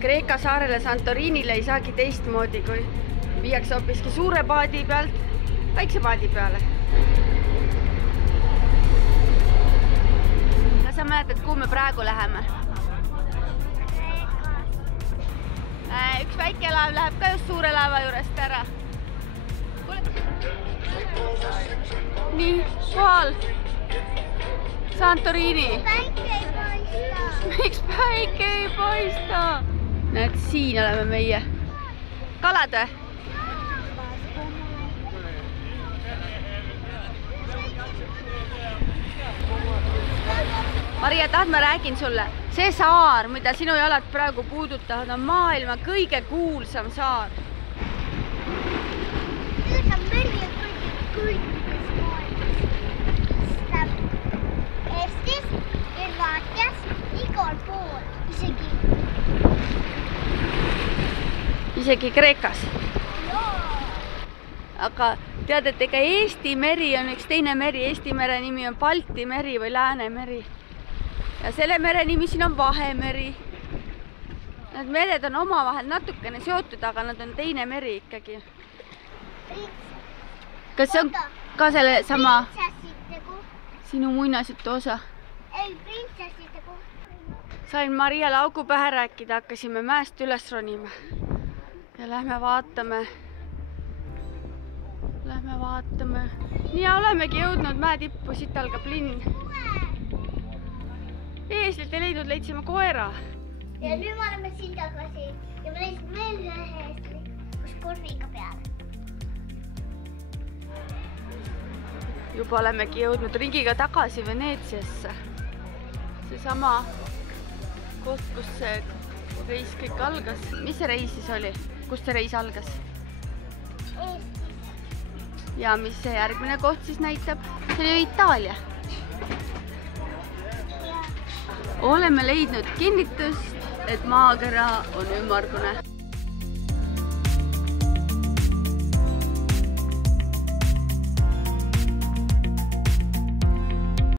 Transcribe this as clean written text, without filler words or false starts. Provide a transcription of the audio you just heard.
Kreeka saarele Santorinile ei saagi teistmoodi, kui viiakse hoopiski suure paadi pealt väikse paadi peale. Kas sa mäletad, kuhu me praegu läheme? Üks väike laev läheb ka just suure laeva juurest ära. Nii, kohal Santorini. Miks päike ei paista? Näed, siin oleme meie. Kalad või? Maria, tahad, ma räägin sulle. See saar, mida sinu jalad praegu puudutavad, on maailma kõige kuulsam saar. Eestis, Irvaatias, igal pool, isegi Kreekas. Aga tead, et ega Eesti meri on üks teine meri. Eesti mere nimi on Balti meri või Läänemeri. Ja selle mere nimi siin on Vahemeri. Need mered on omavahel natukene seotud, aga nad on teine meri ikkagi. Kas see on ka selle sama sinu muinasjutu osa? Ei, printsesside koht. Sain Mariale augu pähe rääkida, hakkasime mäest üles ronima. Ja lähme vaatame. Nii olemegi jõudnud mäe tippu, siit algab linn. Eeslilt ei leidnud, leidsime koera. Ja nüüd me oleme siin tagasi ja me leidsime veel ühe eesli, kus korviga peale. Juba olemegi jõudnud ringiga tagasi Veneetsiasse. Seesama koht, kus see reis kõik algas. Mis see reis siis oli? Kust see reis algas? Ja mis see järgmine koht siis näitab? See oli Itaalia. Oleme leidnud kinnitust, et maakera on ümmargune.